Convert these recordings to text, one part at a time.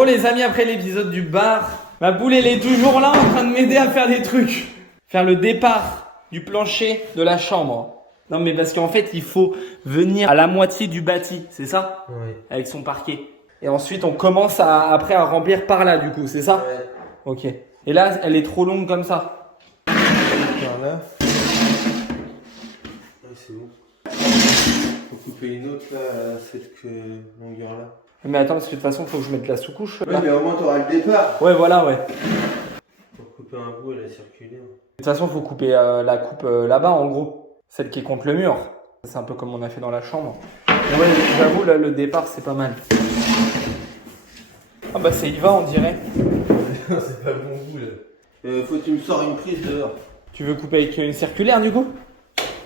Bon les amis, après l'épisode du bar, ma poule elle est toujours là en train de m'aider à faire des trucs. Faire le départ du plancher de la chambre. Non mais parce qu'en fait il faut venir à la moitié du bâti, c'est ça? Oui. Avec son parquet. Et ensuite on commence après à remplir par là du coup, c'est ça? Ouais. Ok. Et là elle est trop longue comme ça. Par là. Ouais, c'est bon. Faut couper une autre là, à cette longueur là. Mais attends, parce que de toute façon faut que je mette la sous-couche. Oui, mais au moins t'auras le départ. Ouais voilà ouais. Pour couper un bout, elle est circulaire. De toute façon faut couper la coupe là-bas en gros. Celle qui est contre le mur. C'est un peu comme on a fait dans la chambre. Mais ouais, j'avoue là le départ c'est pas mal. Ah bah c'est Yva on dirait. C'est pas le bon goût là. Faut que tu me sors une prise dehors. Tu veux couper avec une circulaire du coup?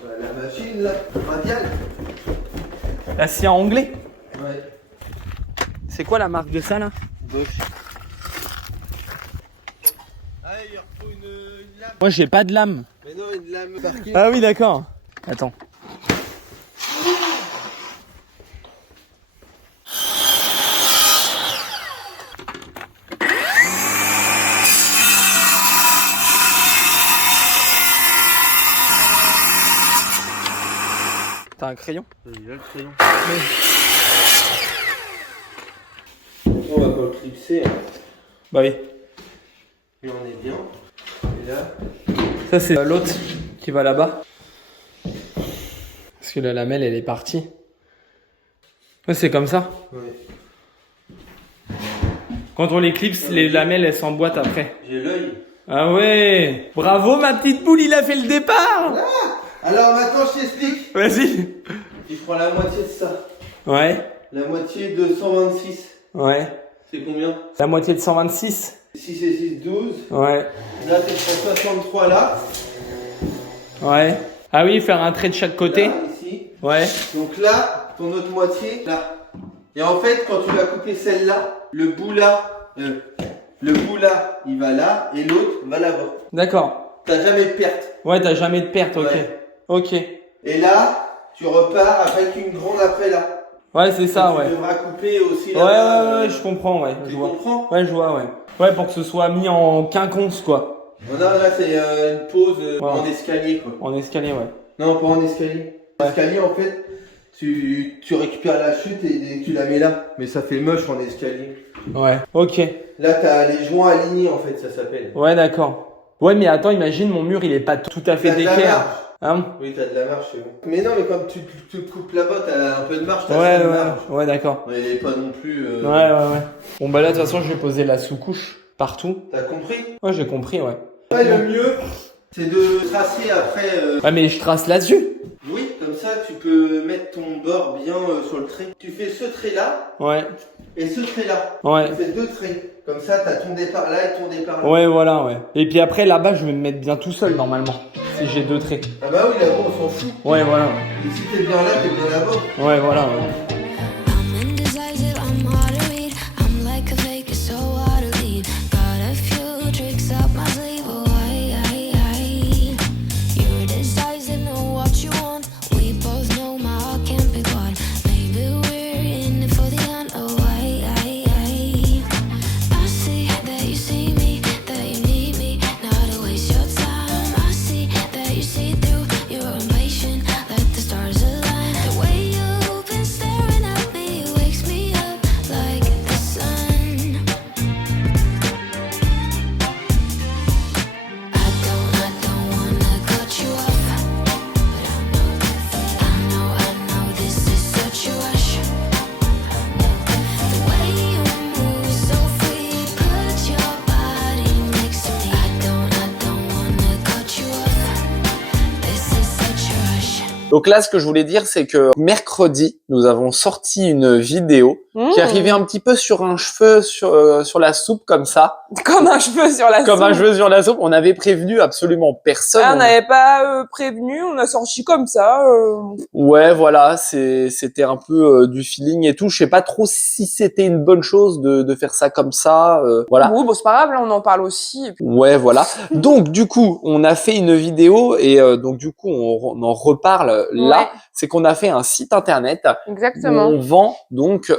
La machine là, radiale. La scie en anglais? Ouais. C'est quoi la marque de ça là? Bosch. Ah, il faut une lame. Moi j'ai pas de lame. Mais non, une lame parquet. Ah oui d'accord. Attends. T'as un crayon? Il a le crayon. On va pas le clipser. Hein. Bah oui. Et on est bien. Et là. Ça c'est l'autre qui va là-bas. Parce que la lamelle elle est partie. Ouais, c'est comme ça. Ouais. Quand on les clipse, les lamelles elles s'emboîtent après. J'ai l'œil. Ah ouais. Bravo ma petite poule, il a fait le départ. Alors maintenant je t'explique. Vas-y. Tu prends la moitié de ça. Ouais. La moitié de 126. Ouais. C'est combien? La moitié de 126. 6 et 6, 12. Ouais. Là tu prends 63 là. Ouais. Ah oui, faire un trait de chaque côté. Là, ici. Ouais. Donc là, ton autre moitié, là. Et en fait, quand tu vas couper celle-là, le bout là, il va là et l'autre va là-bas. D'accord. T'as jamais de perte. Ouais, t'as jamais de perte, ok. Ouais. Ok. Et là, tu repars avec une grande après là. Ouais, c'est ça, Tu ouais. devras couper aussi Ouais, là. ouais, je comprends, ouais. Tu Je vois. comprends? Ouais, je vois, ouais. Ouais, pour que ce soit mis en quinconce, quoi. Non, là, c'est une pause Ouais. en escalier, quoi. En escalier, ouais. Non, pas en escalier. Ouais. Escalier, en fait, tu récupères la chute et tu la mets là. Mais ça fait moche en escalier. Ouais. Ok. Là, t'as les joints alignés, en fait, ça s'appelle. Ouais, d'accord. Ouais, mais attends, imagine, mon mur, il est pas tout à fait T'as de la d'équerre. marge. Hein? Oui, t'as de la marge, c'est bon. Mais non, mais quand tu coupes là-bas, t'as un peu de marge, t'as Ouais, de ouais, marge. ouais, d'accord. Mais elle est pas non plus. Ouais, ouais, ouais. Bon, bah là, de toute façon, je vais poser la sous-couche partout. T'as compris? Ouais, j'ai compris, ouais. Ouais, le mieux, c'est de tracer après. Ouais, mais je trace là-dessus. Oui, comme ça, tu peux mettre ton bord bien sur le trait. Tu fais ce trait-là Ouais. et ce trait-là. Ouais. Tu fais deux traits. Comme ça, t'as ton départ là et ton départ là. Ouais, voilà, ouais. Et puis après, là-bas, je vais me mettre bien tout seul, normalement. Si j'ai deux traits. Ah bah oui, là-bas, on s'en fout. Ouais, voilà. Et si t'es bien là, t'es bien là-bas. Ouais, voilà, ouais. I'm indecisive, I'm hard to read. I'm like a fake, it's so hard to lead. Got a few tricks up my sleeve. Oh, you're decisive, know what you want. We both know my heart can't be bought. Maybe we're in it for the end. Oh, I see that you see me, that you need me. Not to waste your time. I see that you see through. You're impatient, let the stars align. The way you've been staring at me wakes me up like the sun. I don't wanna cut you off, but I know this is such a rush. The way you move so free, put your body next to me. I don't wanna cut you off. This is such a rush. Donc là, ce que je voulais dire, c'est que mercredi, nous avons sorti une vidéo qui arrivait un petit peu sur un cheveu sur la soupe comme ça. Comme un cheveu sur la Comme soupe. un cheveu sur la soupe. On avait prévenu absolument personne. Ah, on n'avait pas prévenu, on a sorti comme ça. Ouais, voilà, c'était un peu du feeling et tout. Je sais pas trop si c'était une bonne chose de faire ça comme ça. Voilà. Bon, c'est pas grave, là on en parle aussi. Et puis- Ouais, voilà. Donc du coup, on a fait une vidéo et donc du coup, on en reparle là. Ouais. c'est qu'on a fait un site internet où Exactement. on vend donc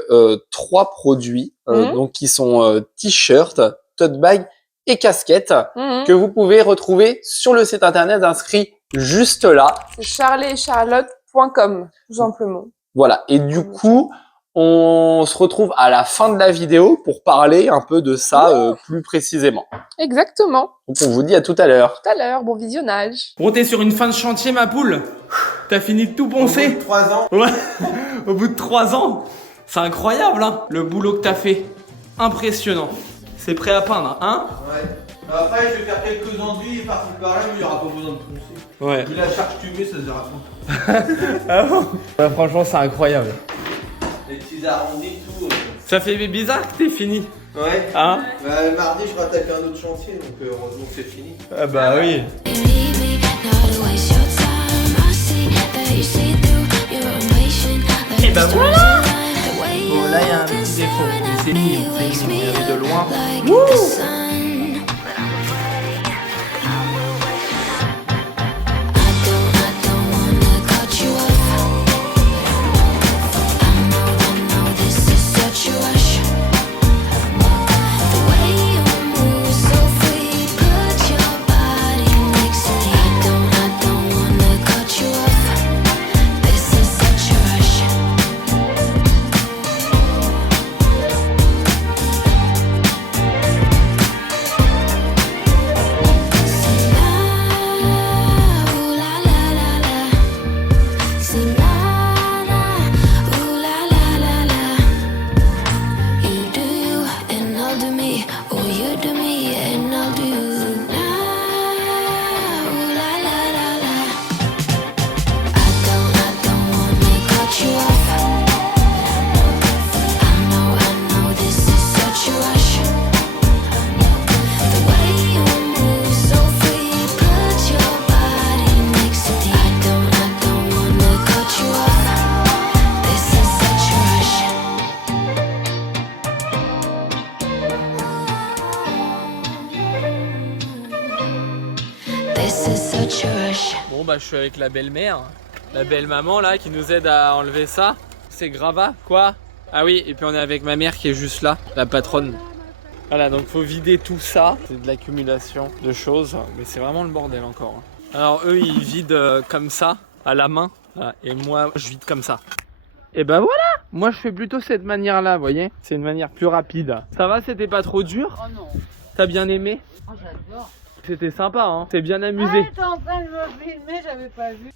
3 produits donc qui sont t-shirts, tote bag et casquettes Mhm. que vous pouvez retrouver sur le site internet inscrit juste là. C'est charlieetcharlotte.com, tout simplement. Voilà. Et du coup, on se retrouve à la fin de la vidéo pour parler un peu de ça plus précisément. Exactement. Donc on vous dit à tout à l'heure. Tout à l'heure, bon visionnage. Bon, t'es sur une fin de chantier, ma poule. T'as fini de tout Au bout poncer. de 3 ans. Ouais. Au bout de 3 ans. C'est incroyable, hein, le boulot que t'as fait. Impressionnant. C'est prêt à peindre, hein? Ouais. Après, je vais faire quelques enduits par-ci par-là, mais il n'y aura pas besoin de poncer. Ouais. Vu la charge que tu mets, ça se verra pas. Ah bon? Ouais, franchement, c'est incroyable. Les petits arrondis, tout. Ça fait bizarre que t'es fini. Ouais. Hein? Bah, mardi, je rattaque un autre chantier, donc heureusement que c'est fini. Ah bah oui. You need me now to waste your time. I see that you see through your impatient. Et bah voilà. The way Bon, you là, il y a un look petit is défaut. fine C'est and mignon, it c'est wakes mignon. me On a vu de up loin. like Wouh. the sun. I don't wanna cut you off. I know this is such a rush. The way you move so free, put your body next to me. I don't wanna cut you off. This is such a rush. Ooh la la la la. Sing la la, ooh la la la la. You do you and I'll do me. Oh, you do me and I'll do you. La, ooh la la la la. I don't wanna cut you off. I know this is such a rush. The way you move so free, put your body next to me. I don't wanna cut you off. This is such a rush. This is such a rush. Bon bah je suis avec la belle-mère, la belle-maman là qui nous aide à enlever ça. C'est Grava, quoi? Ah oui, et puis on est avec ma mère qui est juste là, la patronne. Voilà, donc faut vider tout ça. C'est de l'accumulation de choses, mais c'est vraiment le bordel encore. Alors eux ils vident comme ça, à la main, voilà, et moi je vide comme ça. Et ben voilà, moi je fais plutôt cette manière là, vous voyez? C'est une manière plus rapide. Ça va, c'était pas trop dur? Oh non, T'as bien aimé? oh j'adore. C'était sympa, hein? C'est bien amusé. Ah, t'es en train de me filmer, j'avais pas vu.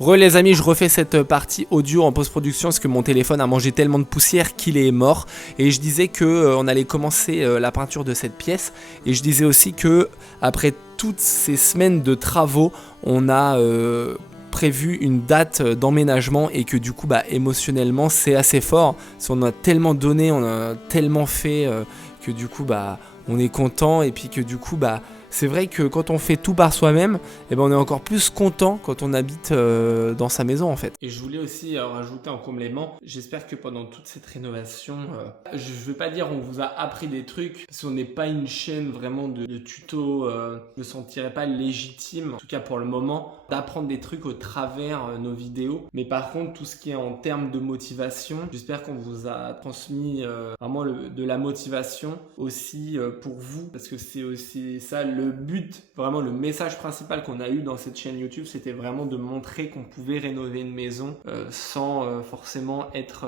Re les amis, je refais cette partie audio en post-production parce que mon téléphone a mangé tellement de poussière qu'il est mort. Et je disais que on allait commencer la peinture de cette pièce. Et je disais aussi que après toutes ces semaines de travaux, on a prévu une date d'emménagement et que du coup émotionnellement c'est assez fort. Parce qu'on a tellement donné, on a tellement fait que du coup on est content et puis que du coup c'est vrai que quand on fait tout par soi-même, on est encore plus content quand on habite dans sa maison en fait. Et je voulais aussi rajouter en complément, j'espère que pendant toute cette rénovation, je ne veux pas dire on vous a appris des trucs, parce qu'on n'est pas une chaîne vraiment de tutos, je ne me sentirais pas légitime, en tout cas pour le moment, d'apprendre des trucs au travers nos vidéos. Mais par contre, tout ce qui est en termes de motivation, j'espère qu'on vous a transmis vraiment de la motivation aussi pour vous, parce que c'est aussi ça le but, vraiment le message principal qu'on a eu dans cette chaîne YouTube, c'était vraiment de montrer qu'on pouvait rénover une maison sans forcément être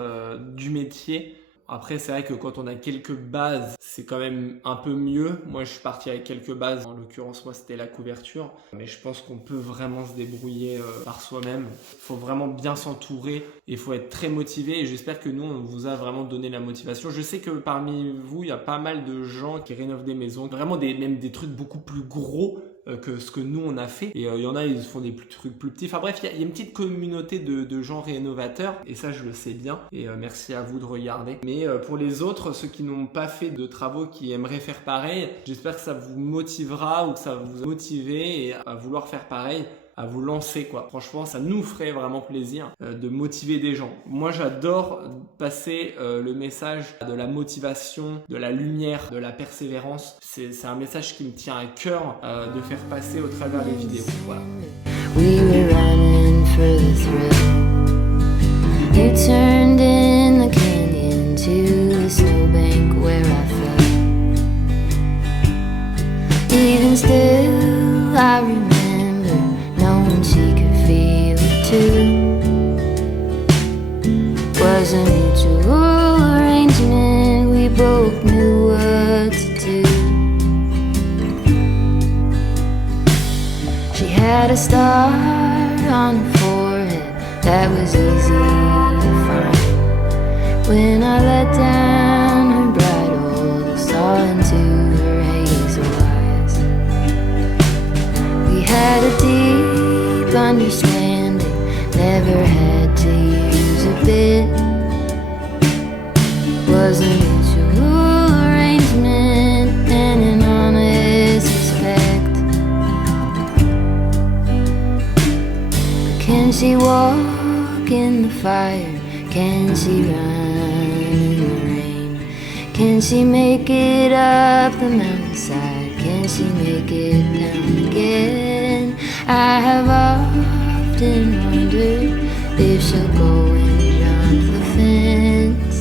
du métier. Après, c'est vrai que quand on a quelques bases, c'est quand même un peu mieux. Moi, je suis parti avec quelques bases. En l'occurrence, moi, c'était la couverture. Mais je pense qu'on peut vraiment se débrouiller par soi-même. Il faut vraiment bien s'entourer et il faut être très motivé. Et j'espère que nous, on vous a vraiment donné la motivation. Je sais que parmi vous, il y a pas mal de gens qui rénovent des maisons. Vraiment même des trucs beaucoup plus gros que ce que nous on a fait, et il y en a ils font des trucs plus petits, enfin bref il y a une petite communauté de gens rénovateurs et ça je le sais bien et merci à vous de regarder. Mais pour les autres, ceux qui n'ont pas fait de travaux, qui aimeraient faire pareil, j'espère que ça vous motivera ou que ça va vous motiver et à vouloir faire pareil, à vous lancer quoi. Franchement ça nous ferait vraiment plaisir de motiver des gens. Moi j'adore passer le message de la motivation, de la lumière, de la persévérance. C'est un message qui me tient à cœur de faire passer au travers des vidéos. Voilà. We were running for the thrill. star on her forehead that was easy to find. When I let down her bridle, I saw into her hazel eyes. We had a deep understanding, never had to use a bit. Was a mutual arrangement and an honest respect. Can she walk in the fire? Can she run in the rain? Can she make it up the mountainside? Can she make it down again? I have often wondered if she'll go and jump the fence.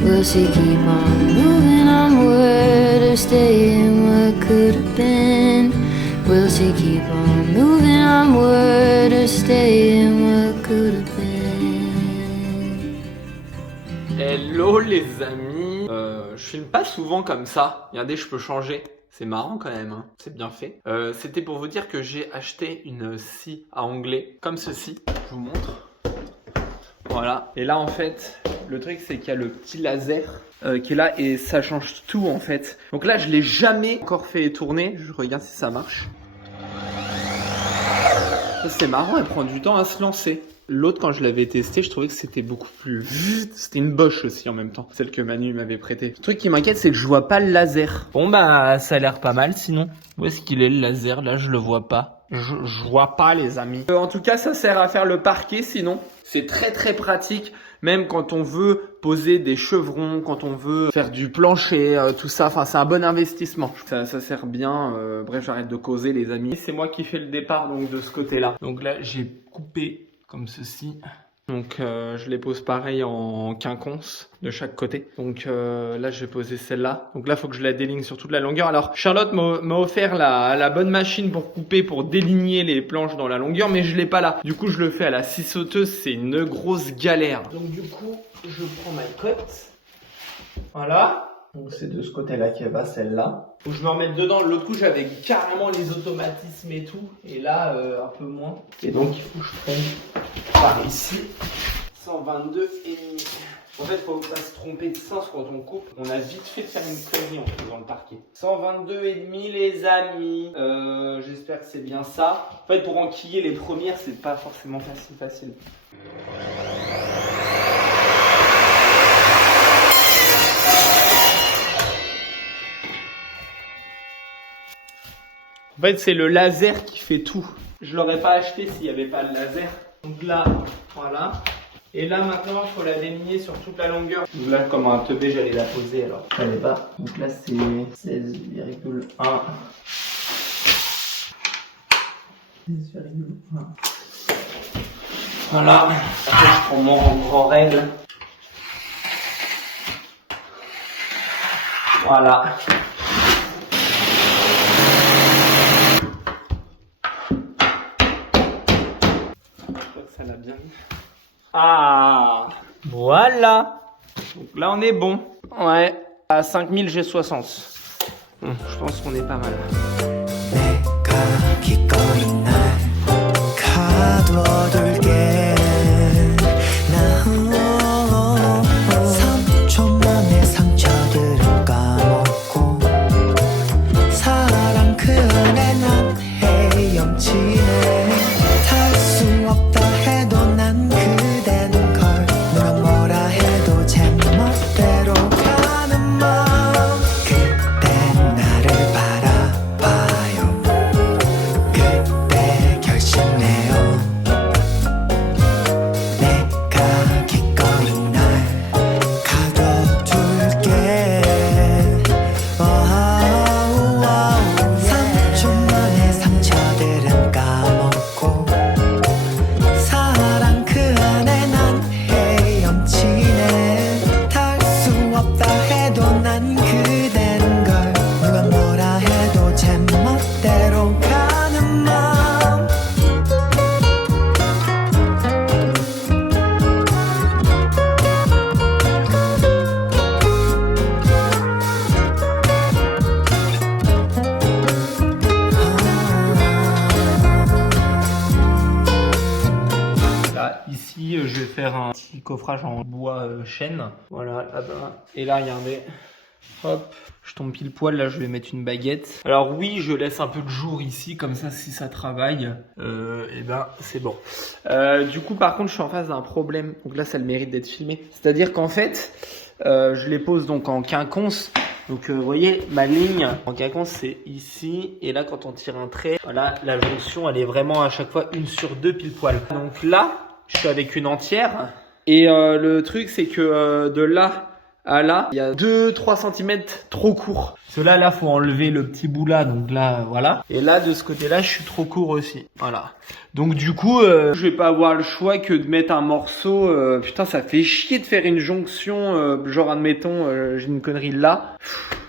Will she keep on moving onward or stay in what could have been? Will she keep on moving onward or stay in what could have been? Hello les amis, je filme pas souvent comme ça. Regardez, je peux changer. C'est marrant quand même, hein. C'est bien fait. C'était pour vous dire que j'ai acheté une scie à onglet comme ceci. Je vous montre. Voilà. Et là en fait, le truc c'est qu'il y a le petit laser qui est là et ça change tout en fait. Donc là je l'ai jamais encore fait tourner. Je regarde si ça marche. C'est marrant, elle prend du temps à se lancer. L'autre, quand je l'avais testé, je trouvais que c'était beaucoup plus vite. C'était une Bosch aussi en même temps, celle que Manu m'avait prêtée. Le truc qui m'inquiète, c'est que je vois pas le laser. Bon bah, ça a l'air pas mal sinon. Où est-ce qu'il est le laser? Là, je le vois pas. Je vois pas les amis. En tout cas, ça sert à faire le parquet sinon. C'est très très pratique. Même quand on veut poser des chevrons, quand on veut faire du plancher, tout ça. Enfin, c'est un bon investissement. Ça sert bien. Bref, j'arrête de causer les amis. C'est moi qui fais le départ donc de ce côté-là. Donc là, j'ai coupé comme ceci. Donc je les pose pareil en quinconce de chaque côté. Donc là je vais poser celle-là. Donc là il faut que je la déligne sur toute la longueur. Alors Charlotte m'a offert la bonne machine pour couper, pour déligner les planches dans la longueur, mais je l'ai pas là. Du coup je le fais à la scie sauteuse, c'est une grosse galère. Donc du coup je prends ma cotte. Voilà. Donc c'est de ce côté-là qu'elle va, celle-là. Faut que je me remette dedans. L'autre coup j'avais carrément les automatismes et tout. Et là un peu moins. Et donc il faut que je prenne par ici 122 et demi. En fait faut pas se tromper de sens quand on coupe. On a vite fait de faire une connerie en faisant le parquet. 122 et demi les amis. J'espère que c'est bien ça. En fait pour enquiller les premières c'est pas forcément facile. En fait, c'est le laser qui fait tout. Je l'aurais pas acheté s'il n'y avait pas le laser. Donc là, voilà. Et là, maintenant, il faut la déligner sur toute la longueur. Donc là, comme un teubé, j'allais la poser alors. Je savais pas. Donc là, c'est 16,1. 16,1. Voilà. Après, je prends mon grand règle. Voilà. Ça l'a bien mis. Ah, voilà. Donc là on est bon. Ouais, à 5000 G60. Je pense qu'on est pas mal. Ici, je vais faire un petit coffrage en bois chêne. Voilà, là-bas. Et là, regardez. Hop, je tombe pile poil, là je vais mettre une baguette. Alors oui, je laisse un peu de jour ici, comme ça si ça travaille, et ben c'est bon. Du coup par contre je suis en face d'un problème, donc là ça a le mérite d'être filmé. C'est-à-dire qu'en fait, je les pose donc en quinconce. Donc vous voyez, ma ligne en quinconce c'est ici, et là quand on tire un trait, voilà, la jonction elle est vraiment à chaque fois 1/2 pile poil. Donc là, je suis avec une entière, et le truc c'est que de là à là, il y a 2-3 cm trop court. Parce que là, faut enlever le petit bout là, donc là, voilà. Et là, de ce côté-là, je suis trop court aussi. Voilà. Donc du coup, je vais pas avoir le choix que de mettre un morceau. Putain, ça fait chier de faire une jonction, genre admettons, j'ai une connerie là.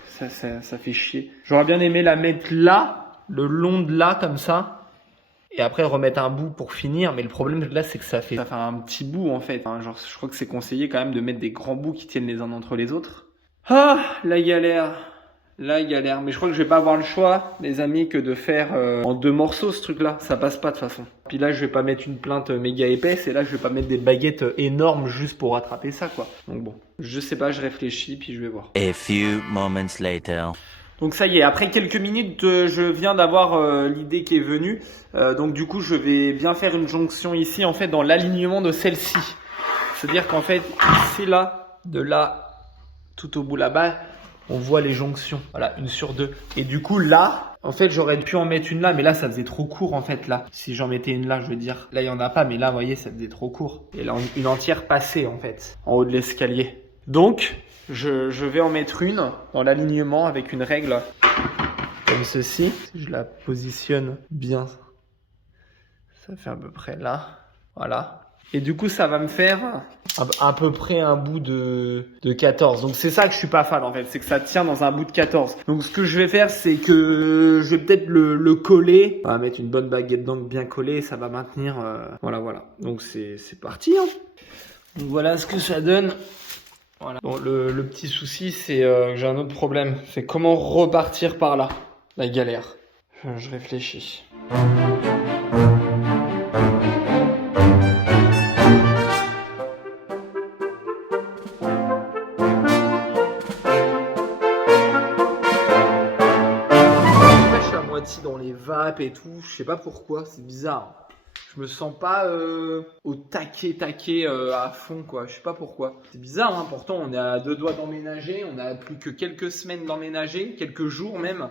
Ça fait chier. J'aurais bien aimé la mettre là, le long de là, comme ça. Et après remettre un bout pour finir, mais le problème là c'est que ça fait un petit bout en fait. Genre je crois que c'est conseillé quand même de mettre des grands bouts qui tiennent les uns entre les autres. Ah, la galère. Mais je crois que je vais pas avoir le choix, les amis, que de faire en 2 morceaux ce truc là. Ça passe pas de toute façon. Puis là je vais pas mettre une plinthe méga épaisse, et là je vais pas mettre des baguettes énormes juste pour rattraper ça quoi. Donc bon, je sais pas, je réfléchis puis je vais voir. A few moments later. Donc ça y est, après quelques minutes, je viens d'avoir l'idée qui est venue. Donc du coup, je vais bien faire une jonction ici, en fait, dans l'alignement de celle-ci. C'est-à-dire qu'en fait, ici, là, de là, tout au bout là-bas, on voit les jonctions. Voilà, 1/2. Et du coup, là, en fait, j'aurais pu en mettre une là, mais là, ça faisait trop court, en fait, là. Si j'en mettais une là, je veux dire, là, il n'y en a pas, mais là, vous voyez, ça faisait trop court. Et là, une entière passée, en fait, en haut de l'escalier. Donc, je vais en mettre une dans l'alignement avec une règle comme ceci. Si je la positionne bien, ça fait à peu près là. Voilà. Et du coup, ça va me faire à peu près un bout de 14. Donc, c'est ça que je suis pas fan, en fait. C'est que ça tient dans un bout de 14. Donc, ce que je vais faire, c'est que je vais peut-être le coller. On va mettre une bonne baguette d'angle bien collée et ça va maintenir. Voilà. Donc, c'est parti. Hein. Donc, voilà ce que ça donne. Voilà. Bon, le petit souci, c'est que j'ai un autre problème. C'est comment repartir par là. La galère. Je réfléchis. Je suis à moitié dans les vapes et tout. Je sais pas pourquoi. C'est bizarre. Je me sens pas au taquet à fond quoi, je sais pas pourquoi. C'est bizarre hein, pourtant on est à 2 doigts d'emménager, on a plus que quelques semaines d'emménager, quelques jours même,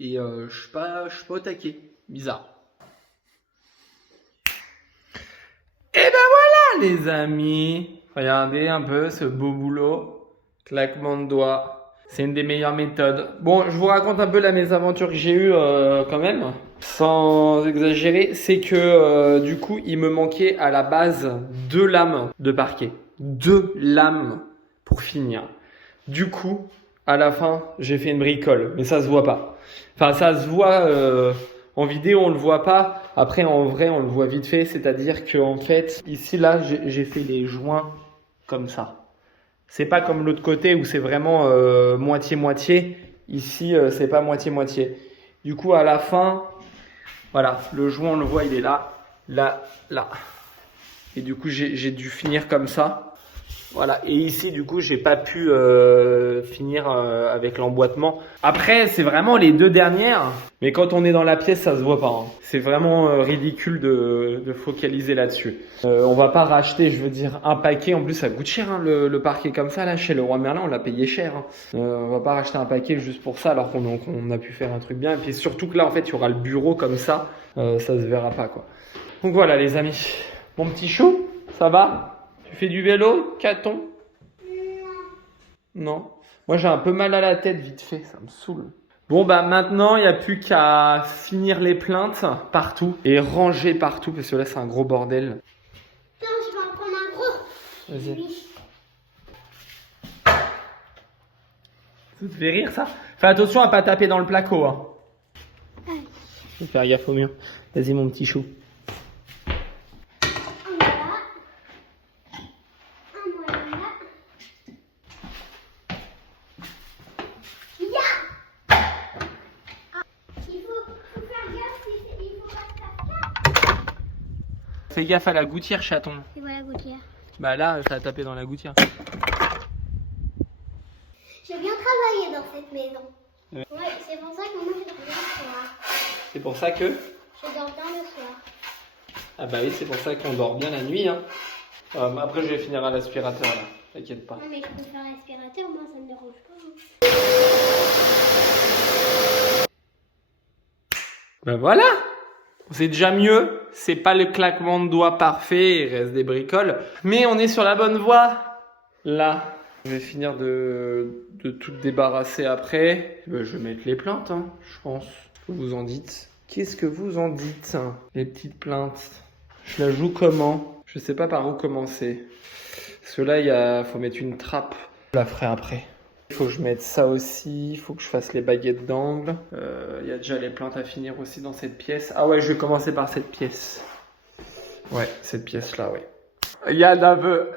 et je suis pas au taquet, bizarre. Et ben voilà les amis, regardez un peu ce beau boulot, claquement de doigts. C'est une des meilleures méthodes. Bon, je vous raconte un peu la mésaventure que j'ai eue quand même, sans exagérer. C'est que du coup, il me manquait à la base 2 lames de parquet. 2 lames pour finir. Du coup, à la fin, j'ai fait une bricole, mais ça se voit pas. Enfin, ça se voit en vidéo, on le voit pas. Après, en vrai, on le voit vite fait. C'est-à-dire que en fait, ici, là, j'ai fait les joints comme ça. C'est pas comme l'autre côté où c'est vraiment moitié-moitié. Ici, c'est pas moitié-moitié. Du coup, à la fin, voilà, le joint, on le voit, il est là, là, là. Et du coup, j'ai dû finir comme ça. Voilà, et ici du coup j'ai pas pu finir avec l'emboîtement. Après c'est vraiment les 2 dernières, mais quand on est dans la pièce ça se voit pas. Hein. C'est vraiment ridicule de focaliser là-dessus. On va pas racheter, je veux dire, un paquet. En plus ça coûte cher hein, le parquet comme ça là chez Leroy Merlin, on l'a payé cher. Hein. On va pas racheter un paquet juste pour ça alors qu'on a pu faire un truc bien. Et puis surtout que là en fait il y aura le bureau comme ça, ça se verra pas quoi. Donc voilà les amis, mon petit chou, ça va? Tu fais du vélo, Caton? Non. Moi, j'ai un peu mal à la tête, vite fait. Ça me saoule. Bon, bah maintenant, il n'y a plus qu'à finir les plaintes partout et ranger partout parce que là, c'est un gros bordel. Attends, je vais en prendre un gros. Vas-y. Oui. Ça te fait rire, ça? Fais attention à pas taper dans le placo. Hein. Faut faire gaffe au mur. Vas-y, mon petit chou. Fais gaffe à la gouttière, chaton. C'est voilà la gouttière. Bah là, ça a tapé dans la gouttière. J'ai bien travaillé dans cette maison. Ouais, c'est pour ça que moi je dors bien le soir. C'est pour ça que... Je dors bien le soir. Ah bah oui, c'est pour ça qu'on dort bien la nuit. Hein. Après, je vais finir à l'aspirateur là. T'inquiète pas. Non mais je peux faire l'aspirateur, moi ça me dérange pas. Ben voilà, c'est déjà mieux. C'est pas le claquement de doigts parfait, il reste des bricoles. Mais on est sur la bonne voie. Là, je vais finir de tout débarrasser après. Ben, je vais mettre les plaintes, hein, je pense. Vous en dites. Qu'est-ce que vous en dites, hein, les petites plaintes? Je la joue comment? Je sais pas par où commencer. Parce que là, faut mettre une trappe. Je la ferai après. Il faut que je mette ça aussi, il faut que je fasse les baguettes d'angle. Il y a déjà les plantes à finir aussi dans cette pièce. Ah ouais, je vais commencer par cette pièce. Ouais, cette pièce-là, ouais. Yann un peu.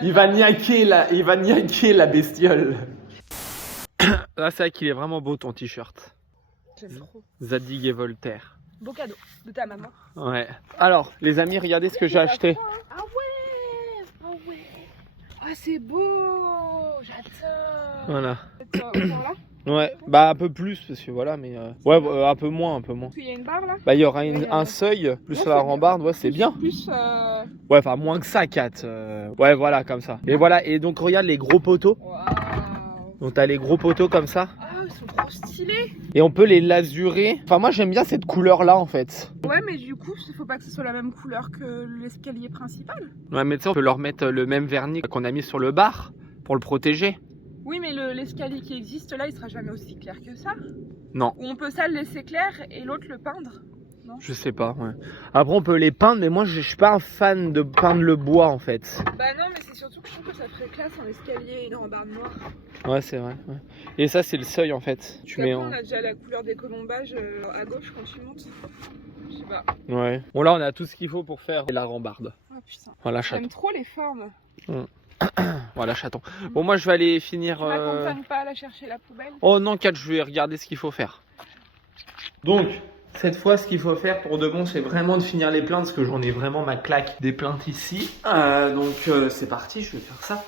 il va niaquer la bestiole. Ah, c'est vrai qu'il est vraiment beau ton t-shirt. J'aime trop. Zadig et Voltaire. Beau cadeau de ta maman. Ouais. Alors, les amis, regardez ce que j'ai acheté. Ah ouais. Ah ouais. Ah c'est beau. J'adore. Voilà. Autant là. Ouais, bah un peu plus, parce que voilà, mais... Ouais, un peu moins. Il y a une barre là. Bah il y aura un seuil, plus la rambarde, ouais c'est bien. Plus. Ouais, enfin moins que ça, 4. Ouais, voilà, comme ça. Et voilà, et donc regarde les gros poteaux. Waouh. Donc t'as les gros poteaux comme ça. Ah ils sont trop stylés. Et on peut les lasurer. Enfin moi j'aime bien cette couleur-là en fait. Ouais mais du coup il faut pas que ce soit la même couleur que l'escalier principal. Ouais, mais tu sais, on peut leur mettre le même vernis qu'on a mis sur le bar, pour le protéger. Oui mais l'escalier qui existe là il sera jamais aussi clair que ça. Non. Ou on peut ça le laisser clair et l'autre le peindre. Je sais pas, ouais. Après on peut les peindre, mais moi je suis pas un fan de peindre le bois en fait. Bah non mais c'est surtout que je trouve que ça ferait classe en escalier et en barre noire. Ouais, c'est vrai. Ouais. Et ça c'est le seuil en fait. Tu mets Après, en... on a déjà la couleur des colombages à gauche quand tu montes. Je sais pas. Ouais. Bon là on a tout ce qu'il faut pour faire la rambarde. Oh putain. Voilà, chaton. J'aime trop les formes. Voilà, chaton. Bon, moi je vais aller finir. Tu m'accompagnes pas à la chercher la poubelle? Oh non, 4, je vais regarder ce qu'il faut faire. Donc, cette fois, ce qu'il faut faire pour de bon, c'est vraiment de finir les plaintes, parce que j'en ai vraiment ma claque des plaintes ici. Donc, c'est parti, je vais faire ça.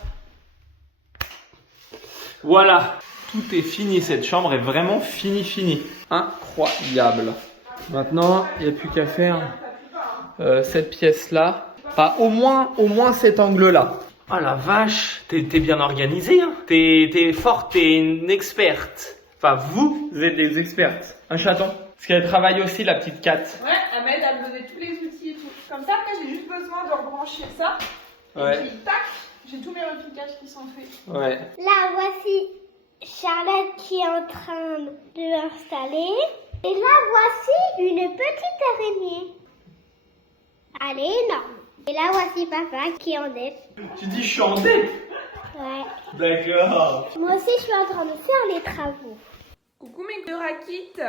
Voilà, tout est fini, cette chambre est vraiment fini. Incroyable. Maintenant, il n'y a plus qu'à faire cette pièce-là. Enfin, au moins cet angle-là. Oh la vache, t'es bien organisée, hein. T'es forte, t'es une experte. Enfin, vous êtes des expertes. Un chaton. Parce qu'elle travaille aussi, la petite Kat. Ouais, elle m'aide à me donner tous les outils et tout. Comme ça, après, j'ai juste besoin de rebrancher ça. Ouais. Et puis, tac, j'ai tous mes retouchages qui sont faits. Ouais. Là, voici Charlotte qui est en train de l'installer. Et là, voici une petite araignée. Elle est énorme. Et là, voici papa qui est en dette. Tu dis je suis en tête? Ouais. D'accord. Moi aussi, je suis en train de faire les travaux. Coucou mes deux raquites.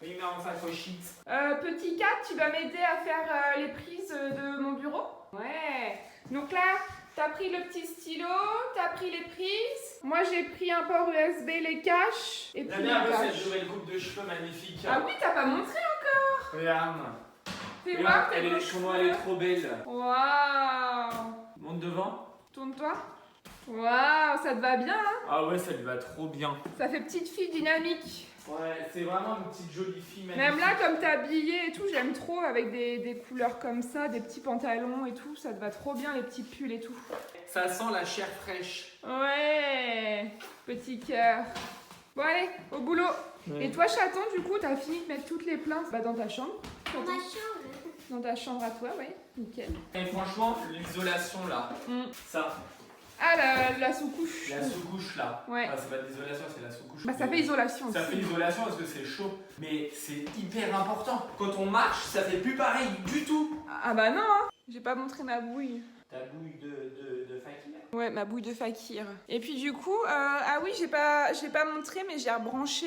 Oui, mais enfin, faut shit. Petit Kat, tu vas m'aider à faire les prises de mon bureau? Ouais. Donc là, t'as pris le petit stylo, t'as pris les prises. Moi, j'ai pris un port USB, les caches. Et puis les caches. nouvelle coupe de cheveux magnifique. Ah oui, t'as pas montré encore. Regarde. Fais voir tes beaux comment elle est cheveux. trop belle. Waouh. Monte devant. Tourne-toi. Waouh, ça te va bien, hein? Ah ouais, ça lui va trop bien. Ça fait petite fille dynamique. Ouais, c'est vraiment une petite jolie fille magnifique. Même là, comme t'es habillée et tout, j'aime trop avec des couleurs comme ça, des petits pantalons et tout. Ça te va trop bien, les petits pulls et tout. Ça sent la chair fraîche. Ouais, petit cœur. Bon allez, au boulot. Et toi, chaton, du coup, t'as fini de mettre toutes les plaintes dans ta chambre? Dans ma chambre. Dans ta chambre à toi, ouais. Nickel. Et franchement, l'isolation là, ça, Ah, la sous-couche. la sous-couche là. Ouais. Ah, c'est pas de l'isolation, c'est la sous-couche. Bah ça fait isolation Ça aussi. fait isolation parce que c'est chaud. Mais c'est hyper important. Quand on marche, ça fait plus pareil du tout. Ah bah non, hein. J'ai pas montré ma bouille. Ta bouille de fakir. Ouais, ma bouille de fakir. Et puis du coup, ah oui, j'ai pas montré, mais j'ai rebranché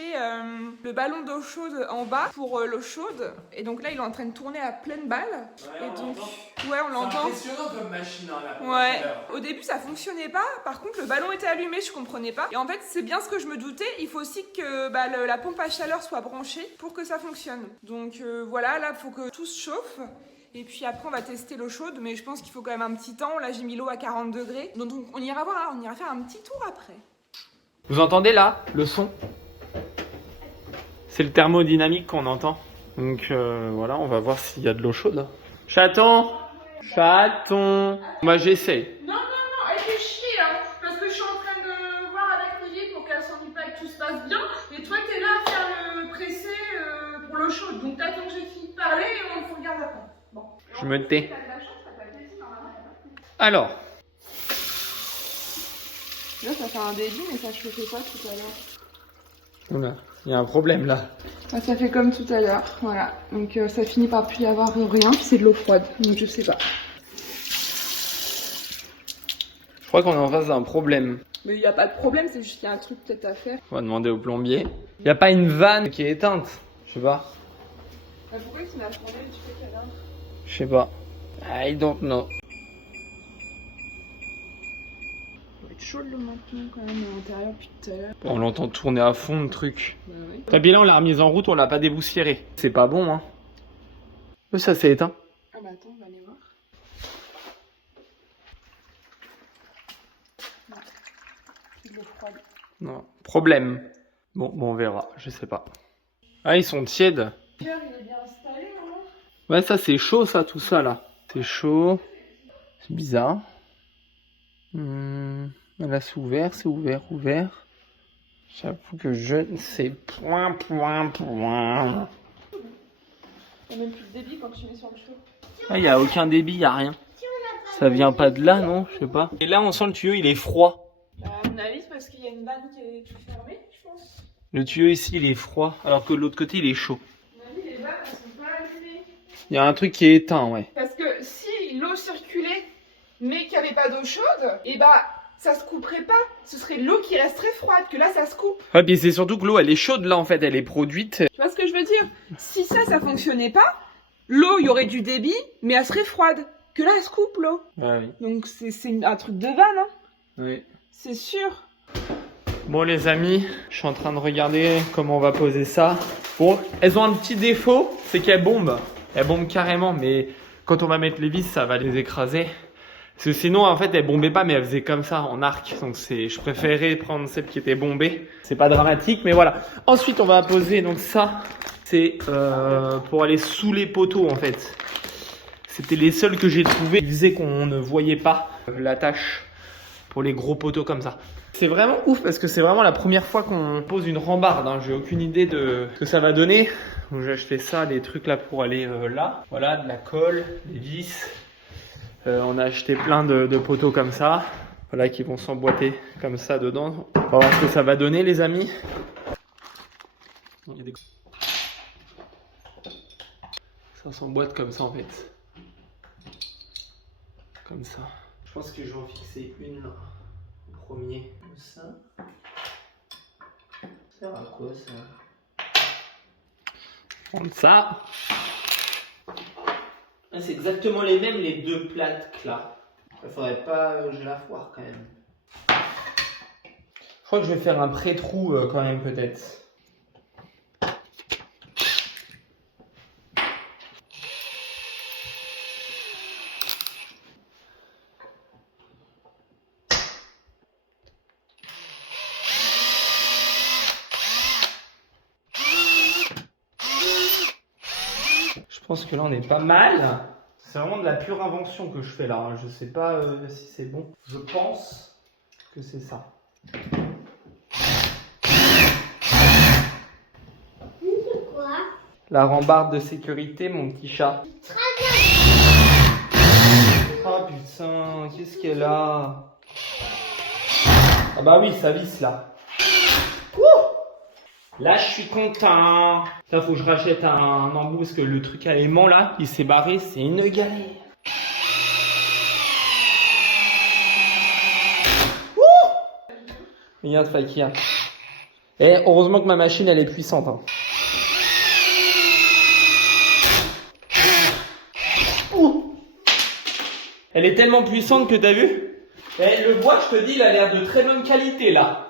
le ballon d'eau chaude en bas pour l'eau chaude. Et donc là, il est en train de tourner à pleine balle. Ouais, et on donc, l'entend. ouais, on C'est l'entend. impressionnant comme machine hein, là. Ouais. Au début, ça fonctionnait pas. Par contre, le ballon était allumé, je comprenais pas. Et en fait, c'est bien ce que je me doutais. Il faut aussi que la pompe à chaleur soit branchée pour que ça fonctionne. Donc voilà, là, faut que tout se chauffe. Et puis après, on va tester l'eau chaude, mais je pense qu'il faut quand même un petit temps. Là, j'ai mis l'eau à 40 degrés. Donc on ira voir, hein, on ira faire un petit tour après. Vous entendez là le son? C'est le thermodynamique qu'on entend. Donc voilà, on va voir s'il y a de l'eau chaude. Chaton! Chaton! Moi j'essaie. Non, elle fait chier, hein, parce que je suis en train de voir avec Lily pour qu'elle s'ennuie pas et que tout se passe bien. Et toi, t'es là à faire le pressé pour l'eau chaude. Donc t'attends que j'ai fini de parler et on regarde après. Bon. Je me tais. T'as de la chance, t'as pas de plaisir, normalement, t'as pas de plaisir. Alors, Là, ça fait un débit, mais ça, je fais pas tout à l'heure. oula, il y a un problème là. Ah, ça fait comme tout à l'heure, voilà. Donc ça finit par plus y avoir rien, puis c'est de l'eau froide, donc je sais pas. Je crois qu'on est en face d'un problème. Mais il n'y a pas de problème, c'est juste qu'il y a un truc peut-être à faire. On va demander au plombier. Il n'y a pas une vanne qui est éteinte? Je sais pas. Pourquoi tu m'as demandé, tu fais qu'elle a... Je sais pas. I don't know. Ça va être chaud le maintenant quand même à l'intérieur depuis tout à l'heure. On l'entend tourner à fond le truc. Bah oui. Et puis là, on l'a remise en route, on l'a pas déboussiéré. C'est pas bon, hein. Ça s'est éteint. Ah bah attends, on va aller voir. Non. C'est de l'eau froide. Non. Problème. Bon, on verra. Je sais pas. Ah, ils sont tièdes. Le cœur, il est bien installé, non? Ouais, ça, c'est chaud, ça, tout ça, là. C'est chaud. C'est bizarre. Là, c'est ouvert. J'avoue que je ne sais point. Il n'y a même plus de débit quand tu mets sur le chaud. Ah, il n'y a aucun débit, il n'y a rien. Ça vient pas de là, non? Je sais pas. Et là, on sent le tuyau, il est froid. Bah, à mon avis, c'est parce qu'il y a une vanne qui est tout fermée, je pense. Le tuyau ici, il est froid, alors que de l'autre côté, il est chaud. À mon avis, les vannes, elles sont pas allumées. Il y a un truc qui est éteint, ouais. Parce que si l'eau circulait, mais qu'il n'y avait pas d'eau chaude, et bah, ça se couperait pas. Ce serait l'eau qui resterait froide, que là, ça se coupe. Ouais, puis c'est surtout que l'eau, elle est chaude, là, en fait, elle est produite. Tu vois ce que je veux dire? Si ça fonctionnait pas, l'eau, il y aurait du débit, mais elle serait froide. Que là, elle se coupe, l'eau. Ouais, oui. Donc, c'est un truc de vanne, hein. Oui. C'est sûr. Bon, les amis, je suis en train de regarder comment on va poser ça. Bon, elles ont un petit défaut, c'est qu'elles bombent. Elles bombent carrément, mais quand on va mettre les vis, ça va les écraser. Parce que sinon, en fait, elles bombaient pas, mais elles faisaient comme ça, en arc. Donc, je préférais prendre celle qui était bombée. C'est pas dramatique, mais voilà. Ensuite, on va poser, donc ça, c'est pour aller sous les poteaux, en fait. C'était les seuls que j'ai trouvés. Ils faisaient qu'on ne voyait pas l'attache pour les gros poteaux comme ça. C'est vraiment ouf parce que c'est vraiment la première fois qu'on pose une rambarde. Hein. J'ai aucune idée de ce que ça va donner. Donc j'ai acheté ça, les trucs là pour aller là. Voilà, de la colle, des vis. On a acheté plein de poteaux comme ça. Voilà, qui vont s'emboîter comme ça dedans. On va voir ce que ça va donner, les amis. Il y a des... Ça s'emboîte comme ça en fait. Comme ça. Je pense que je vais en fixer une là. En premier. Comme ça. Ça sert à quoi ça? Prendre ça. Ah, c'est exactement les mêmes les deux plates là. Il faudrait pas que je la foire quand même. Je crois que je vais faire un pré-trou quand même peut-être. Je pense que là on est pas mal. C'est vraiment de la pure invention que je fais là. Je sais pas si c'est bon. Je pense que c'est ça. C'est quoi? La rambarde de sécurité, mon petit chat. Oh putain, qu'est-ce qu'elle a? Ah bah oui, ça visse là. Là, je suis content. Là, faut que je rachète un embout parce que le truc à aimant là, il s'est barré, c'est une galère. Regarde Fakir. Et heureusement que ma machine elle est puissante. Hein. Elle est tellement puissante que t'as vu? Et le bois, je te dis, il a l'air de très bonne qualité là.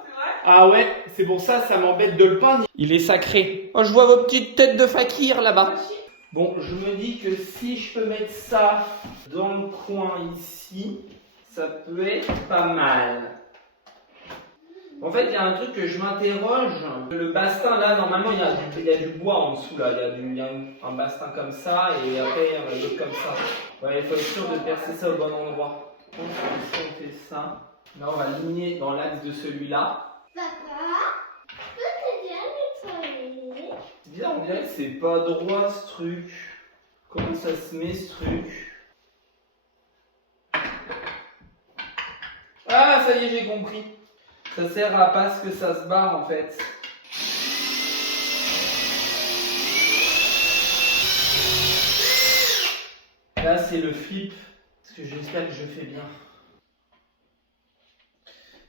Ah ouais, c'est pour ça, ça m'embête de le peindre. Il est sacré. Oh, je vois vos petites têtes de fakir là-bas. Bon, je me dis que si je peux mettre ça dans le coin ici, ça peut être pas mal. En fait, il y a un truc que je m'interroge. Le bastin, là, normalement, il y a du bois en dessous, là. Il y a un bastin comme ça, et après, l'autre comme ça. Ouais, il faut être sûr de percer ça au bon endroit. Donc, si on fait ça, là, on va aligner dans l'axe de celui-là. Papa, je peux te nettoyer. C'est bizarre, on dirait que c'est pas droit, ce truc. Comment ça se met, ce truc? Ah, ça y est, j'ai compris. Ça sert à pas ce que ça se barre en fait. Là c'est le flip. Parce que j'espère que je fais bien.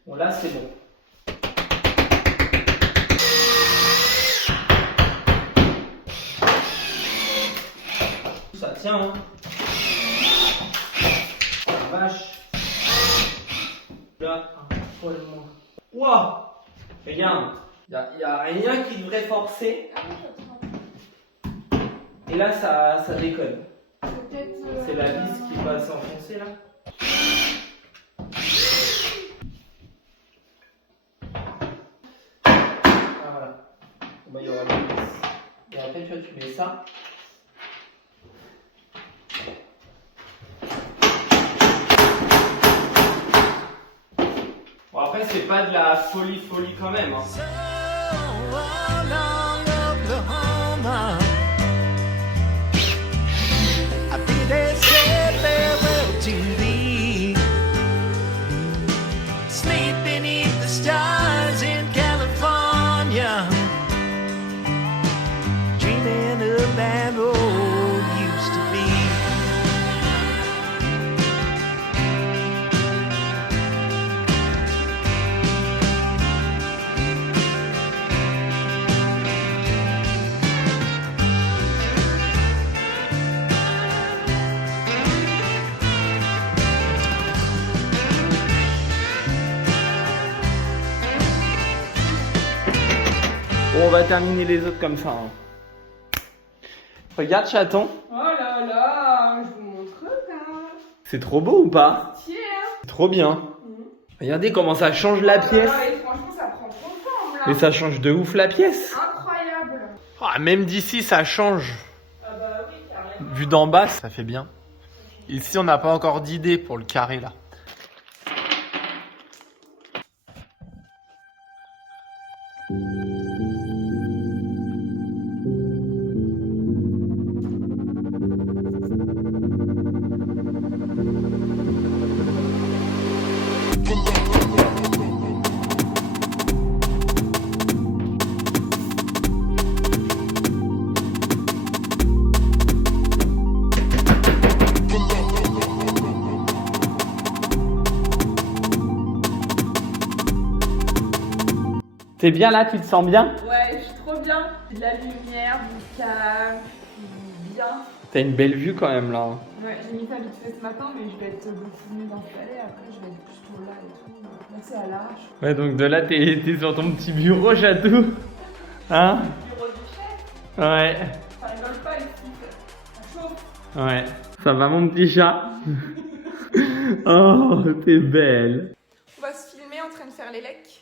Bon là c'est bon. Ça tient hein. Oh, vache. Là, un poil moins. Wow! Regarde, il n'y a rien qui devrait forcer. Et là, ça déconne. C'est la vis qui va s'enfoncer là. Ah voilà. Bon, bah, il y aura la vis. Et après, tu vois, tu mets ça. Bon, après, c'est pas de la folie quand même. Hein. Bon, on va terminer les autres comme ça. Hein. Regarde, chaton. Oh là là, je vous montre là. C'est trop beau ou pas? Tiens. C'est trop bien. Regardez comment ça change la pièce. Et franchement, ça prend trop de forme là. Et ça change de ouf la pièce. Incroyable. Ah, même d'ici, ça change. Ah bah oui, carrément. Vu d'en bas, ça fait bien. Ici, on n'a pas encore d'idée pour le carré là. T'es bien là, tu te sens bien? Ouais, je suis trop bien. De la lumière, du calme, je suis bien. T'as une belle vue quand même là. Ouais, j'ai mis ça vite fait ce matin, mais je vais être beaucoup mieux installée. Après, je vais être plutôt là et tout. Là, c'est à l'arrache. Ouais, donc de là, t'es sur ton petit bureau, Chatou. Hein? Bureau du chef, Ouais. ça rigole pas ici. Ça chauffe. Ouais. Ça va, mon petit chat? Oh, t'es belle. On va se filmer en train de faire les lecs.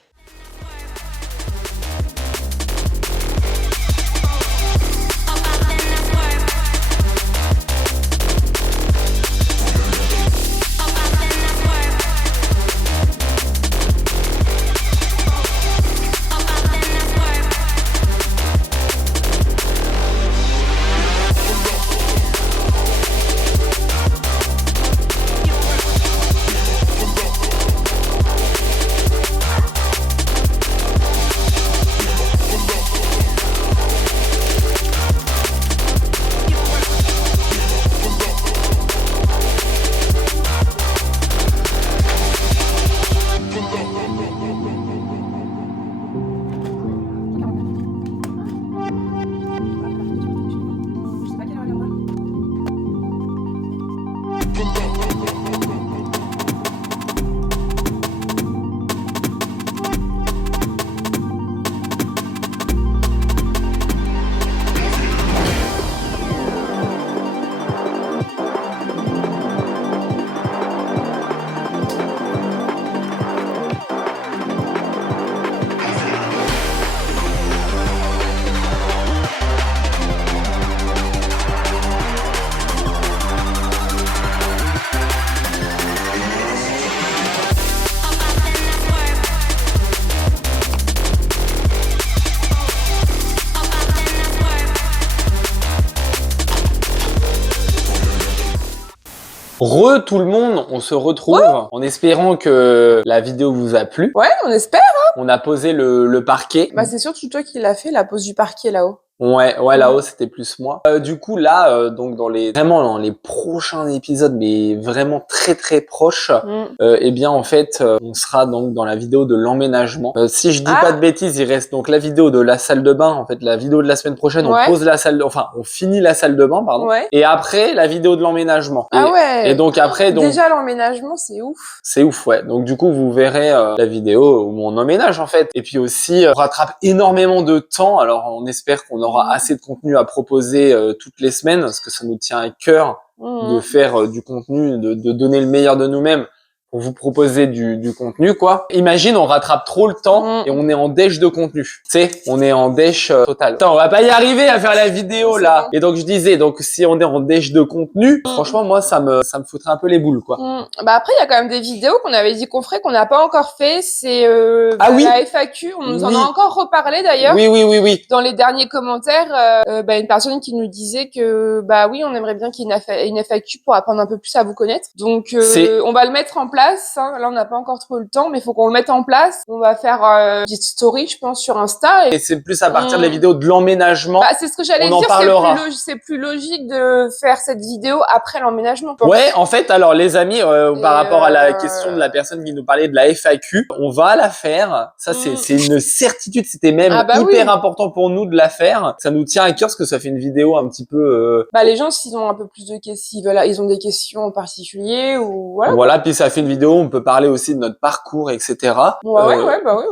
Tout le monde, on se retrouve en espérant que la vidéo vous a plu. Ouais, on espère. On a posé le parquet. Bah, c'est surtout toi qui l'as fait, la pose du parquet là-haut. Ouais, là-haut, c'était plus moi. Du coup, là, donc vraiment dans les prochains épisodes, mais vraiment très très proches, eh bien en fait, on sera donc dans la vidéo de l'emménagement. Si je dis pas de bêtises, il reste donc la vidéo de la salle de bain. En fait, la vidéo de la semaine prochaine, on pose la salle, on finit la salle de bain, pardon. Ouais. Et après, la vidéo de l'emménagement. Ah ouais. Et donc après, déjà l'emménagement, c'est ouf. C'est ouf, ouais. Donc du coup, vous verrez la vidéo où on emménage en fait. Et puis aussi, on rattrape énormément de temps. Alors on espère qu'on aura assez de contenu à proposer toutes les semaines, parce que ça nous tient à cœur de faire du contenu, de donner le meilleur de nous-mêmes pour vous proposer du contenu, quoi. Imagine, on rattrape trop le temps et on est en dèche de contenu. Tu sais, on est en dèche totale. Attends, on va pas y arriver à faire la vidéo là. Bon. Et donc je disais, donc si on est en dèche de contenu, franchement moi ça me foutrait un peu les boules, quoi. Bah après il y a quand même des vidéos qu'on avait dit qu'on ferait qu'on n'a pas encore fait. C'est la FAQ. On nous en a encore reparlé d'ailleurs. Oui. Dans les derniers commentaires, une personne qui nous disait que bah oui, on aimerait bien qu'il y ait une FAQ pour apprendre un peu plus à vous connaître. Donc on va le mettre en place. Là, on n'a pas encore trop le temps, mais il faut qu'on le mette en place. On va faire une petite story, je pense, sur Insta. Et c'est plus à partir des vidéos de l'emménagement. Bah, c'est ce que j'allais dire. Parlera. C'est plus logique de faire cette vidéo après l'emménagement. Ouais, en fait, alors les amis, par rapport à la question de la personne qui nous parlait de la FAQ, on va la faire. Ça, c'est une certitude. C'était même hyper important pour nous de la faire. Ça nous tient à cœur parce que ça fait une vidéo un petit peu. Les gens, s'ils ont un peu plus de questions, ils ont des questions en particulier ou voilà. Voilà, puis ça fait une vidéo. On peut parler aussi de notre parcours, etc. Ouais,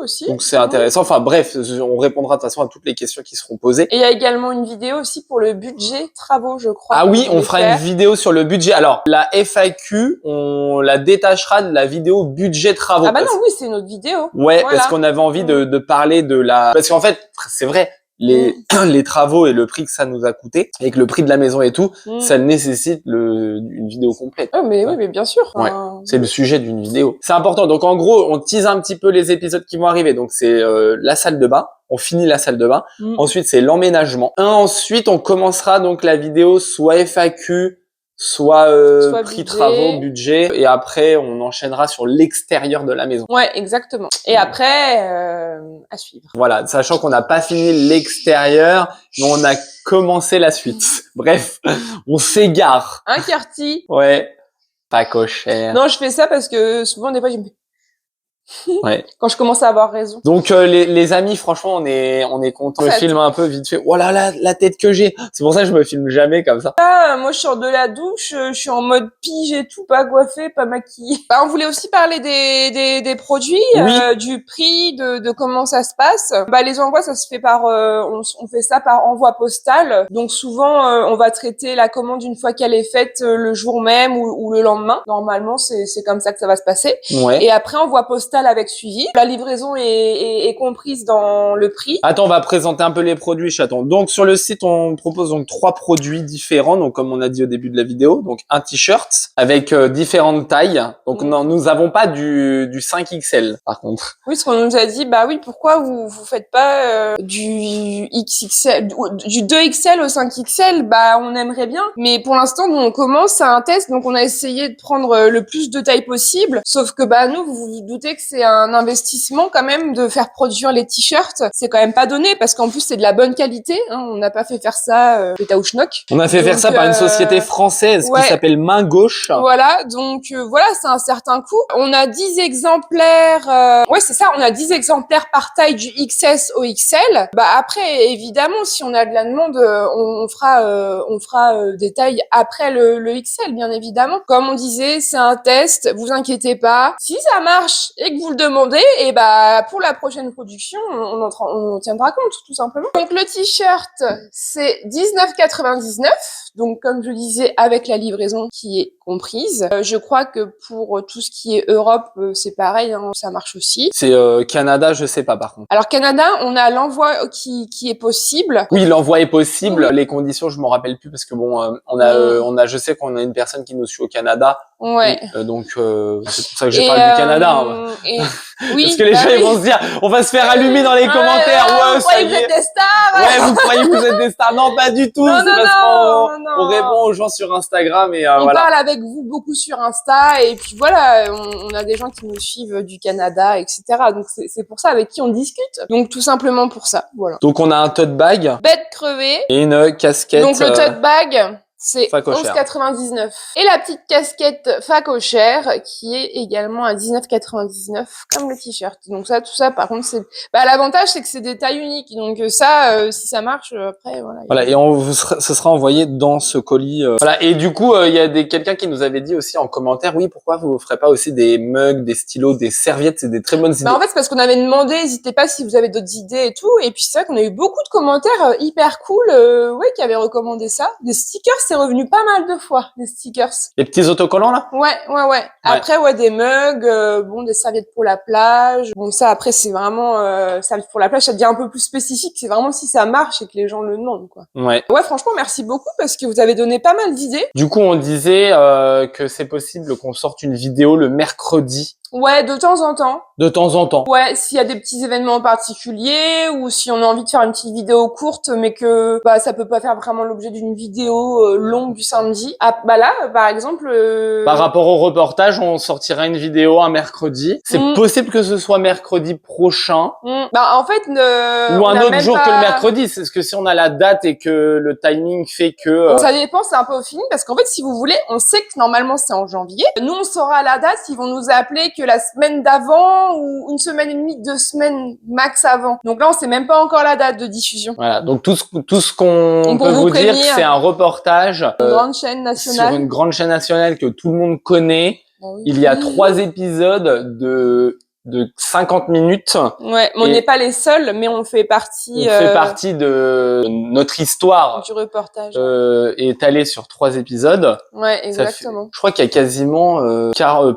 aussi. Donc c'est intéressant. Enfin bref, on répondra de toute façon à toutes les questions qui seront posées. Et il y a également une vidéo aussi pour le budget travaux, je crois. Ah oui, on fera une vidéo sur le budget. Alors la FAQ, on la détachera de la vidéo budget travaux. Ah bah non, oui, c'est une autre vidéo. Ouais, voilà. Parce qu'on avait envie de parler de la. Parce qu'en fait, c'est vrai. Les travaux et le prix que ça nous a coûté, avec le prix de la maison et tout, ça nécessite une vidéo complète. Oui, mais bien sûr. Ouais. C'est le sujet d'une vidéo. C'est important. Donc, en gros, on tease un petit peu les épisodes qui vont arriver. Donc, c'est la salle de bain. On finit la salle de bain. Ensuite, c'est l'emménagement. Ensuite, on commencera donc la vidéo soit FAQ, soit prix budget. Travaux, budget, et après on enchaînera sur l'extérieur de la maison. Ouais, exactement. Et après, à suivre. Voilà, sachant qu'on n'a pas fini l'extérieur, mais on a commencé la suite. Bref, on s'égare. Un quartier. Ouais, pas cochère. Non, je fais ça parce que souvent des fois je me ouais. Quand je commence à avoir raison. Donc les amis, franchement, on est content. Je me filme un peu vite fait. Oh là là, la tête que j'ai. C'est pour ça que je me filme jamais comme ça. Ah, moi je sors de la douche, je suis en mode pige et tout, pas coiffée, pas maquillée. Bah, on voulait aussi parler des produits, du prix, de comment ça se passe. Bah les envois, ça se fait par on fait ça par envoi postal. Donc souvent on va traiter la commande une fois qu'elle est faite le jour même ou le lendemain. Normalement, c'est comme ça que ça va se passer. Ouais. Et après envoi postal avec suivi. La livraison est comprise dans le prix. Attends, on va présenter un peu les produits, chaton. Donc sur le site, on propose donc 3 produits différents. Donc comme on a dit au début de la vidéo, donc un t-shirt avec différentes tailles. Donc non, nous avons pas du 5XL par contre. Oui, parce qu'on nous a dit bah oui, pourquoi vous faites pas du XXL, du 2XL au 5XL? Bah on aimerait bien, mais pour l'instant nous on commence à un test, donc on a essayé de prendre le plus de tailles possible. Sauf que bah nous vous vous doutez que c'est un investissement quand même de faire produire les t-shirts. C'est quand même pas donné parce qu'en plus c'est de la bonne qualité. Hein. On n'a pas fait faire ça péta ou schnock. On a fait faire ça par une société française qui s'appelle Main Gauche. Voilà, donc voilà, c'est un certain coût. On a 10 exemplaires. Ouais, c'est ça, on a 10 exemplaires par taille du XS au XL. Bah après, évidemment, si on a de la demande, on fera des tailles après le XL, bien évidemment. Comme on disait, c'est un test. Vous inquiétez pas. Si ça marche et que vous le demandez, et bah pour la prochaine production, on tiendra compte, tout simplement. Donc le t-shirt, c'est 19,99. Donc comme je disais, avec la livraison qui est comprise. Je crois que pour tout ce qui est Europe, c'est pareil, hein, ça marche aussi. C'est Canada, je sais pas par contre. Alors Canada, on a l'envoi qui est possible. Oui, l'envoi est possible. Les conditions, je m'en rappelle plus parce que bon, on a, je sais qu'on a une personne qui nous suit au Canada. Ouais. Donc c'est pour ça que j'ai parlé du Canada. Hein. Oui, Parce que les gens ils vont se dire, on va se faire allumer dans les commentaires. Ouais, vous ça croyez y que vous est. êtes des stars. Ouais, vous croyez que vous êtes des stars? Non, pas du tout. Non, C'est non, parce non, qu'on non. on répond aux gens sur Instagram et On voilà. parle avec vous beaucoup sur Insta et puis voilà, on a des gens qui nous suivent du Canada, etc. Donc c'est pour ça avec qui on discute. Donc tout simplement pour ça, voilà. Donc on a un tote bag Bête crevée. et une casquette. Donc le tote bag, c'est Facochère. 11,99. Et la petite casquette facochère qui est également à 19,99 comme le t-shirt. Donc ça, tout ça, par contre, c'est l'avantage, c'est que c'est des tailles uniques. Donc ça, si ça marche, après, voilà. Voilà, et ce sera envoyé dans ce colis. Voilà, et du coup, il y a quelqu'un qui nous avait dit aussi en commentaire, oui, pourquoi vous ferez pas aussi des mugs, des stylos, des serviettes, c'est des très bonnes idées. En fait, c'est parce qu'on avait demandé, n'hésitez pas si vous avez d'autres idées et tout. Et puis c'est vrai qu'on a eu beaucoup de commentaires hyper cool, qui avaient recommandé ça. Des stickers, c'est revenu pas mal de fois, des stickers. Les petits autocollants là. Ouais. Après, des mugs, des serviettes pour la plage. Bon, ça, après, c'est vraiment serviettes pour la plage. Ça devient un peu plus spécifique. C'est vraiment si ça marche et que les gens le demandent, quoi. Ouais. Ouais, franchement, merci beaucoup parce que vous avez donné pas mal d'idées. Du coup, on disait que c'est possible qu'on sorte une vidéo le mercredi. Ouais, de temps en temps. De temps en temps. Ouais, s'il y a des petits événements particuliers ou si on a envie de faire une petite vidéo courte mais que ça peut pas faire vraiment l'objet d'une vidéo longue du samedi. Ah, là, par exemple... Par rapport au reportage, on sortira une vidéo un mercredi. C'est possible que ce soit mercredi prochain. En fait... ou un autre jour que le mercredi. C'est parce que si on a la date et que le timing fait que... Bon, ça dépend, c'est un peu au feeling parce qu'en fait, si vous voulez, on sait que normalement c'est en janvier. Nous, on saura la date, ils vont nous appeler que la semaine d'avant ou une semaine et demie, 2 semaines max avant. Donc là, on sait même pas encore la date de diffusion. Voilà, donc tout ce qu'on peut vous dire, c'est un reportage une grande chaîne nationale. sur une grande chaîne nationale que tout le monde connaît. Oui. Il y a 3 épisodes de 50 minutes. Ouais, mais on n'est pas les seuls, mais on fait partie. On fait partie de notre histoire. Du reportage. Étalée sur 3 épisodes. Ouais, exactement. Je crois qu'il y a quasiment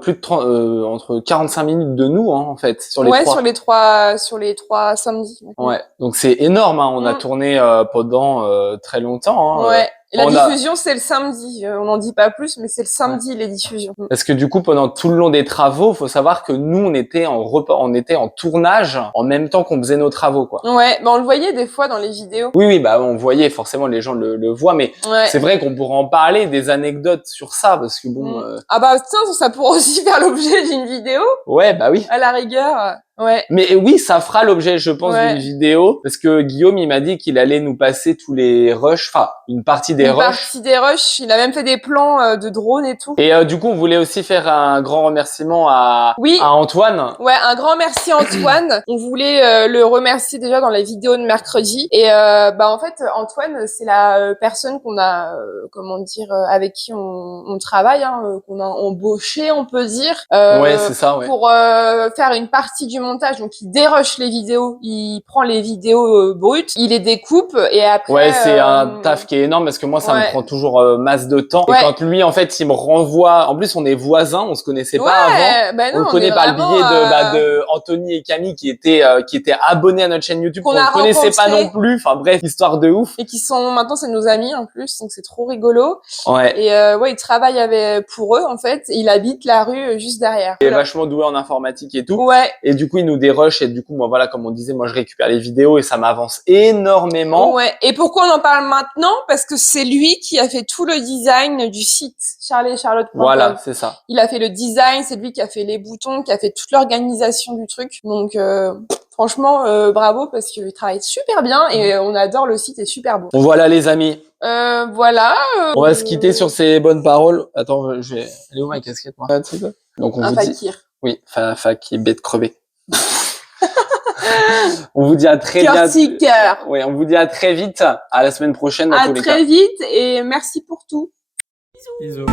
plus de 30, entre 45 minutes de nous, hein, en fait, sur les 3. sur les 3 samedis. Ouais, donc c'est énorme. Hein. On a tourné pendant très longtemps. Hein. Ouais. Et la diffusion, c'est le samedi. On n'en dit pas plus, mais c'est le samedi, les diffusions. Parce que du coup, pendant tout le long des travaux, faut savoir que nous, on était en tournage en même temps qu'on faisait nos travaux, quoi. Ouais, on le voyait des fois dans les vidéos. Oui, on voyait, forcément, les gens le voient, mais c'est vrai qu'on pourrait en parler, des anecdotes sur ça, parce que bon... tiens, ça pourrait aussi faire l'objet d'une vidéo. Ouais, oui. À la rigueur... Ouais. Mais oui, ça fera l'objet, je pense, d'une vidéo, parce que Guillaume, il m'a dit qu'il allait nous passer tous les rushs, enfin, une partie des rushs. Il a même fait des plans de drone et tout. Et du coup, on voulait aussi faire un grand remerciement à Antoine. Ouais, un grand merci Antoine. On voulait le remercier déjà dans la vidéo de mercredi. Et en fait, Antoine, c'est la personne qu'on a, avec qui on travaille, qu'on a embauché, on peut dire. Ouais, c'est ça, ouais. Pour faire une partie du montage, donc il dérush les vidéos, il prend les vidéos brutes, il les découpe et après... Ouais, c'est un taf qui est énorme parce que moi, ça me prend toujours masse de temps. Et quand lui, en fait, il me renvoie... En plus, on est voisins, on se connaissait pas avant. Non, on le connaît par le biais de Anthony et Camille qui étaient abonnés à notre chaîne YouTube, qu'on ne connaissait pas non plus. Enfin bref, histoire de ouf. Et qui sont... Maintenant, c'est nos amis en plus, donc c'est trop rigolo. Ouais. Et il travaille pour eux, en fait. Il habite la rue juste derrière. Il est vachement doué en informatique et tout. Ouais. Et du coup, il nous dérush et du coup, moi, voilà, comme on disait, moi, je récupère les vidéos et ça m'avance énormément. Ouais. Et pourquoi on en parle maintenant? Parce que c'est lui qui a fait tout le design du site, charlieetcharlotte.com. Voilà, c'est ça. Il a fait le design, c'est lui qui a fait les boutons, qui a fait toute l'organisation du truc. Donc, franchement, bravo parce qu'il travaille super bien et on adore le site, est super beau. Bon, voilà, les amis. Voilà. On va se quitter sur ces bonnes paroles. Attends, elle est où ma casquette, moi? Donc, on vous dit. Oui, qui est bête crevée. On vous dit à très bientôt. Oui, on vous dit à très vite. À la semaine prochaine. À très vite et merci pour tout. Bisous.